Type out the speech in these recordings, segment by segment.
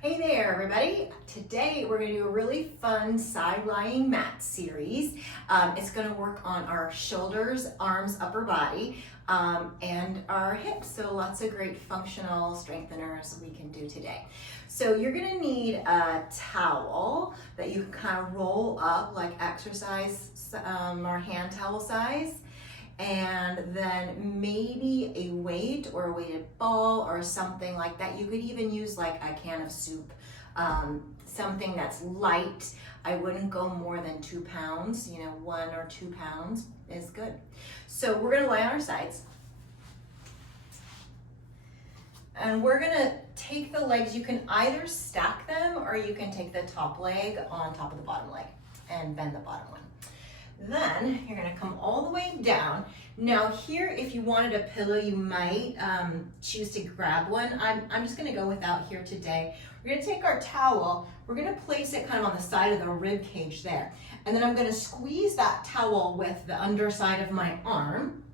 Hey there, everybody. Today we're going to do a really fun side lying mat series. It's going to work on our shoulders, arms, upper body, and our hips. So lots of great functional strengtheners we can do today. So you're going to need a towel that you can kind of roll up like exercise or hand towel size. And then maybe a weight or a weighted ball or something like that. You could even use like a can of soup, something that's light. I wouldn't go more than 2 pounds, 1 or 2 pounds is good. So we're gonna lie on our sides. And we're gonna take the legs, you can either stack them or you can take the top leg on top of the bottom leg and bend the bottom one. Then you're gonna come all the way down. Now here, if you wanted a pillow, you might choose to grab one. I'm just gonna go without here today. We're gonna take our towel, we're gonna place it kind of on the side of the rib cage there. And then I'm gonna squeeze that towel with the underside of my arm,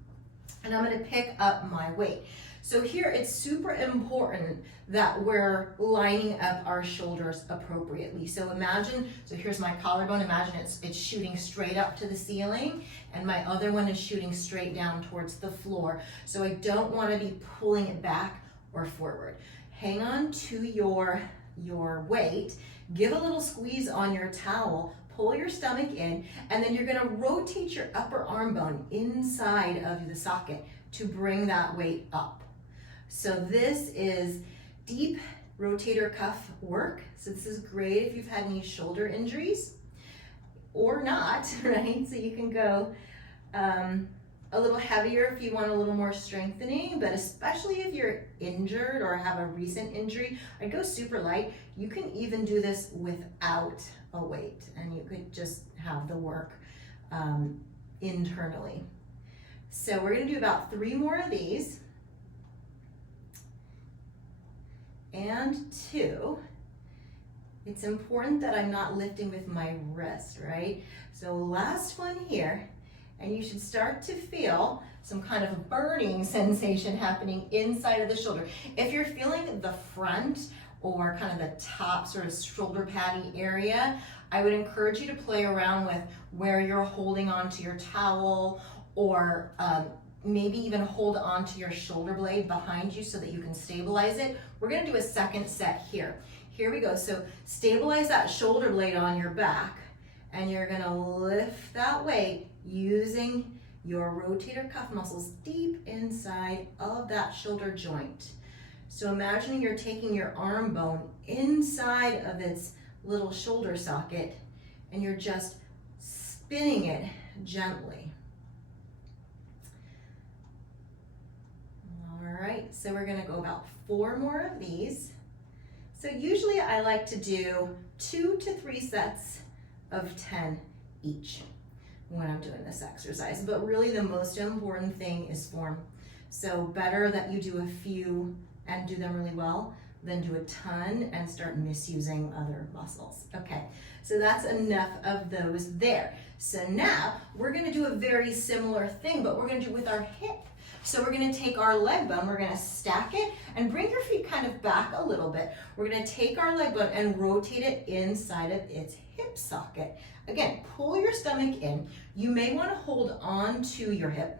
and I'm gonna pick up my weight. So here it's super important that we're lining up our shoulders appropriately. So here's my collarbone, imagine it's shooting straight up to the ceiling, and my other one is shooting straight down towards the floor. So I don't wanna be pulling it back or forward. Hang on to your weight, give a little squeeze on your towel, pull your stomach in, and then you're gonna rotate your upper arm bone inside of the socket to bring that weight up. So this is deep rotator cuff work. So this is great if you've had any shoulder injuries or not, right? So you can go a little heavier if you want a little more strengthening, but especially if you're injured or have a recent injury, I'd go super light. You can even do this without a weight, and you could just have the work internally. So we're gonna do about 3 more of these. And 2, it's important that I'm not lifting with my wrist, right? So last one here, and you should start to feel some kind of burning sensation happening inside of the shoulder. If you're feeling the front or kind of the top sort of shoulder patty area, I would encourage you to play around with where you're holding onto your towel, or maybe even hold on to your shoulder blade behind you so that you can stabilize it. We're gonna do a second set here. Here we go. So stabilize that shoulder blade on your back, and you're gonna lift that weight using your rotator cuff muscles deep inside of that shoulder joint. So imagining you're taking your arm bone inside of its little shoulder socket, and you're just spinning it gently. All right, so we're gonna go about 4 more of these. So usually I like to do 2 to 3 sets of 10 each when I'm doing this exercise, but really the most important thing is form. So better that you do a few and do them really well than do a ton and start misusing other muscles. Okay, so that's enough of those there. So now we're gonna do a very similar thing, but we're gonna do it with our hip. So we're gonna take our leg bone, we're gonna stack it and bring your feet kind of back a little bit. We're gonna take our leg bone and rotate it inside of its hip socket. Again, pull your stomach in. You may wanna hold on to your hip.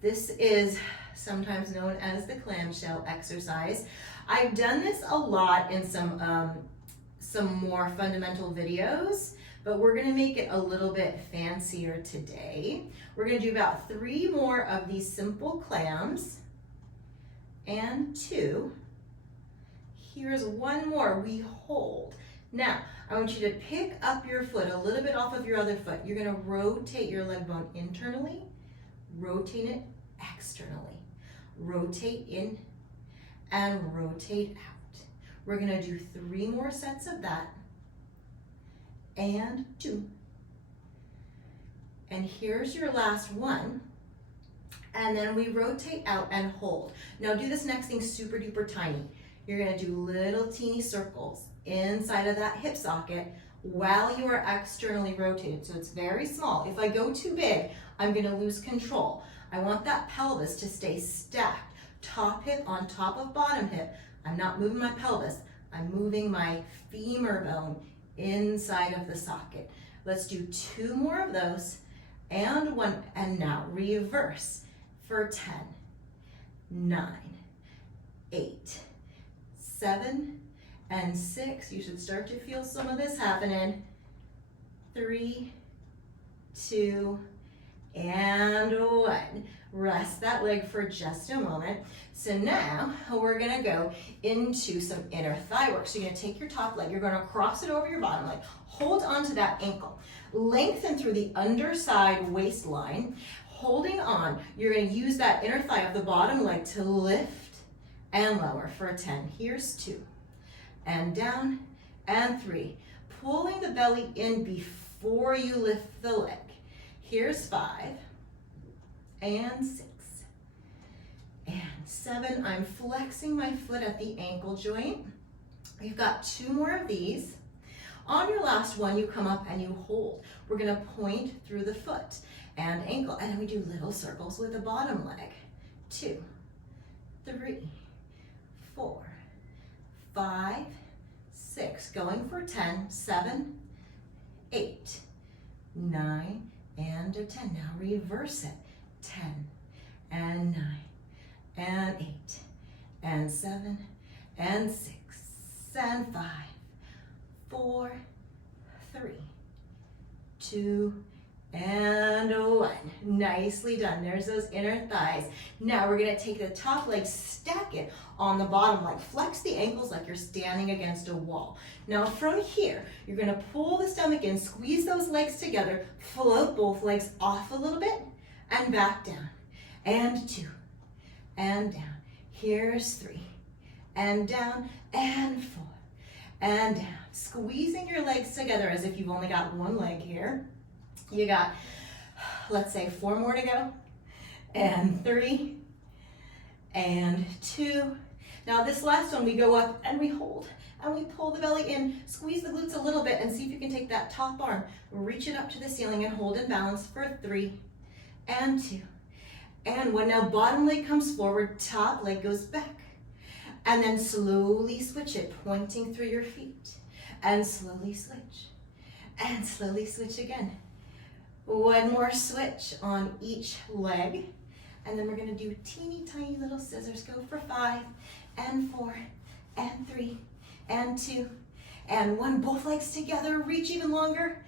This is sometimes known as the clamshell exercise. I've done this a lot in some more fundamental videos, but we're gonna make it a little bit fancier today. We're gonna do about 3 more of these simple clams, and 2. Here's 1 more, we hold. Now, I want you to pick up your foot a little bit off of your other foot. You're gonna rotate your leg bone internally, rotate it externally. Rotate in and rotate out. We're gonna do 3 more sets of that, and 2. And here's your last one. And then we rotate out and hold. Now do this next thing super duper tiny. You're gonna do little teeny circles inside of that hip socket while you are externally rotated. So it's very small. If I go too big, I'm gonna lose control. I want that pelvis to stay stacked. Top hip on top of bottom hip. I'm not moving my pelvis. I'm moving my femur bone inside of the socket. Let's do 2 more of those, and 1, and now reverse for 10, 9, 8, 7, and 6. You should start to feel some of this happening. 3, 2, and 1. Rest that leg for just a moment. So now we're gonna go into some inner thigh work. So you're gonna take your top leg, you're gonna cross it over your bottom leg, hold onto that ankle, lengthen through the underside waistline, holding on. You're gonna use that inner thigh of the bottom leg to lift and lower for a 10. Here's 2, and down, and 3. Pulling the belly in before you lift the leg. Here's 5, and 6, and 7. I'm flexing my foot at the ankle joint. We've got 2 more of these. On your last one, you come up and you hold. We're gonna point through the foot and ankle, and then we do little circles with the bottom leg. 2, 3, 4, 5, 6. Going for 10, 7, 8, 9, and a 10. Now reverse it. 10, and 9, and 8, and 7, and 6, and 5, 4, 3, 2, and 1. Nicely done. There's those inner thighs. Now we're gonna take the top leg, stack it on the bottom leg. Flex the ankles like you're standing against a wall. Now from here, you're gonna pull the stomach in, squeeze those legs together, float both legs off a little bit, and back down, and 2, and down. Here's 3, and down, and 4, and down. Squeezing your legs together as if you've only got one leg here. You got, let's say, 4 more to go, and 3, and 2. Now this last one, we go up and we hold, and we pull the belly in, squeeze the glutes a little bit, and see if you can take that top arm, reach it up to the ceiling and hold in balance for 3, and 2, and 1. Now bottom leg comes forward, top leg goes back, and then slowly switch it, pointing through your feet, and slowly switch, and slowly switch again. 1 more switch on each leg, and then we're gonna do teeny tiny little scissors. Go for 5, and 4, and 3, and 2, and 1. Both legs together, reach even longer,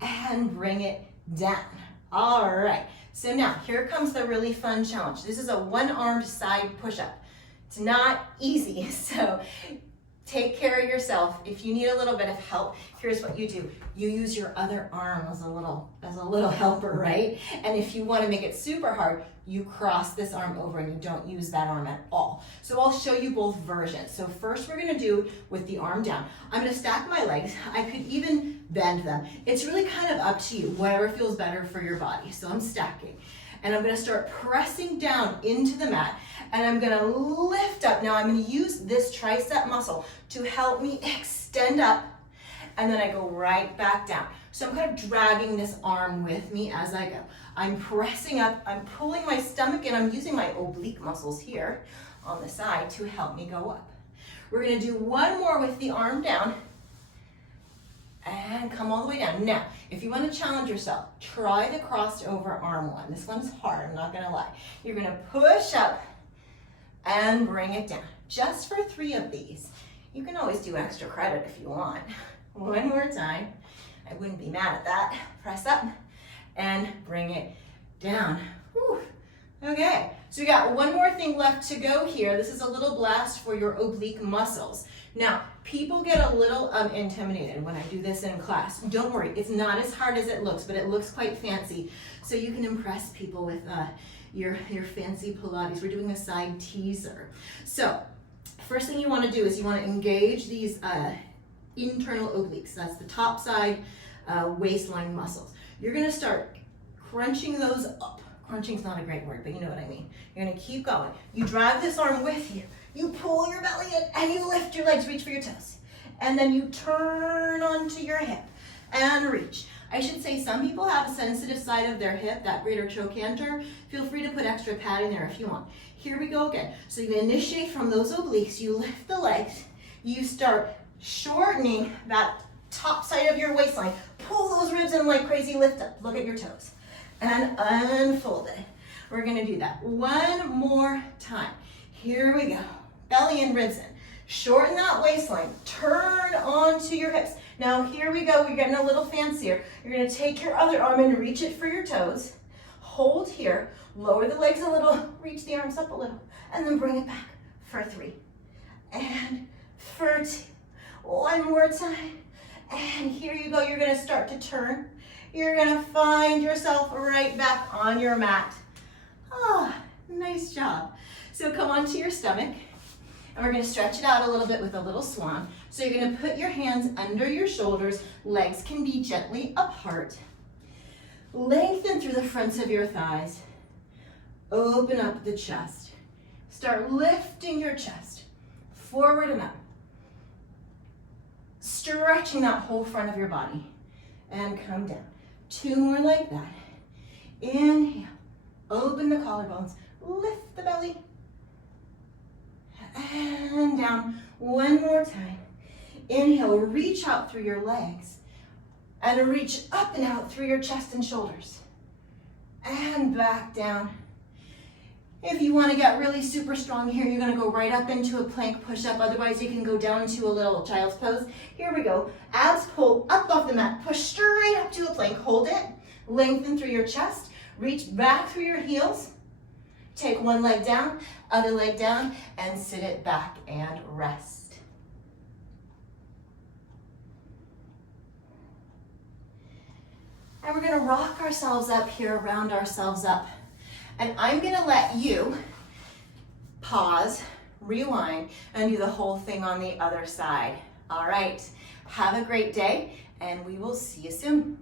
and bring it down. All right, so now here comes the really fun challenge. This is a 1-armed side push-up. It's not easy, so take care of yourself. If you need a little bit of help, here's what you do. You use your other arm as a little helper, right? And if you want to make it super hard, you cross this arm over and you don't use that arm at all. So I'll show you both versions. So first we're going to do with the arm down. I'm going to stack my legs. I could even bend them. It's really kind of up to you, whatever feels better for your body. So I'm stacking. And I'm going to start pressing down into the mat, and I'm going to lift up. Now I'm going to use this tricep muscle to help me extend up, and then I go right back down. So I'm kind of dragging this arm with me as I go. I'm pressing up, I'm pulling my stomach in, I'm using my oblique muscles here on the side to help me go up. We're going to do 1 more with the arm down, and come all the way down. Now, if you want to challenge yourself, try the crossed over arm one. This one's hard, I'm not gonna lie. You're gonna push up and bring it down. Just for 3 of these. You can always do extra credit if you want. 1 more time. I wouldn't be mad at that. Press up and bring it down. Whew. Okay, so we got 1 more thing left to go here. This is a little blast for your oblique muscles. Now, people get a little intimidated when I do this in class. Don't worry, it's not as hard as it looks, but it looks quite fancy. So you can impress people with your fancy Pilates. We're doing a side teaser. So, first thing you want to do is you want to engage these internal obliques. That's the top side waistline muscles. You're going to start crunching those up. Crunching's not a great word, but you know what I mean. You're going to keep going. You drag this arm with you. You pull your belly in and you lift your legs, reach for your toes. And then you turn onto your hip and reach. I should say some people have a sensitive side of their hip, that greater trochanter. Feel free to put extra padding there if you want. Here we go again. So you initiate from those obliques, you lift the legs, you start shortening that top side of your waistline. Pull those ribs in like crazy, lift up, look at your toes, and unfold it. We're gonna do that one more time. Here we go, belly and ribs in. Shorten that waistline, turn onto your hips. Now here we go, we're getting a little fancier. You're gonna take your other arm and reach it for your toes. Hold here, lower the legs a little, reach the arms up a little, and then bring it back for 3, and for 2. One more time, and here you go. You're gonna start to turn. You're gonna find yourself right back on your mat. Oh, nice job. So come onto your stomach, and we're gonna stretch it out a little bit with a little swan. So you're gonna put your hands under your shoulders. Legs can be gently apart. Lengthen through the fronts of your thighs. Open up the chest. Start lifting your chest forward and up. Stretching that whole front of your body. And come down. 2 more like that. Inhale. Open the collarbones. Lift the belly. And down. One more time. Inhale. Reach out through your legs. And reach up and out through your chest and shoulders. And back down. If you want to get really super strong here, you're going to go right up into a plank push-up. Otherwise, you can go down into a little child's pose. Here we go. Abs pull up off the mat. Push straight up to a plank. Hold it. Lengthen through your chest. Reach back through your heels. Take one leg down, other leg down, and sit it back and rest. And we're going to rock ourselves up here, round ourselves up. And I'm gonna let you pause, rewind, and do the whole thing on the other side. All right, have a great day, and we will see you soon.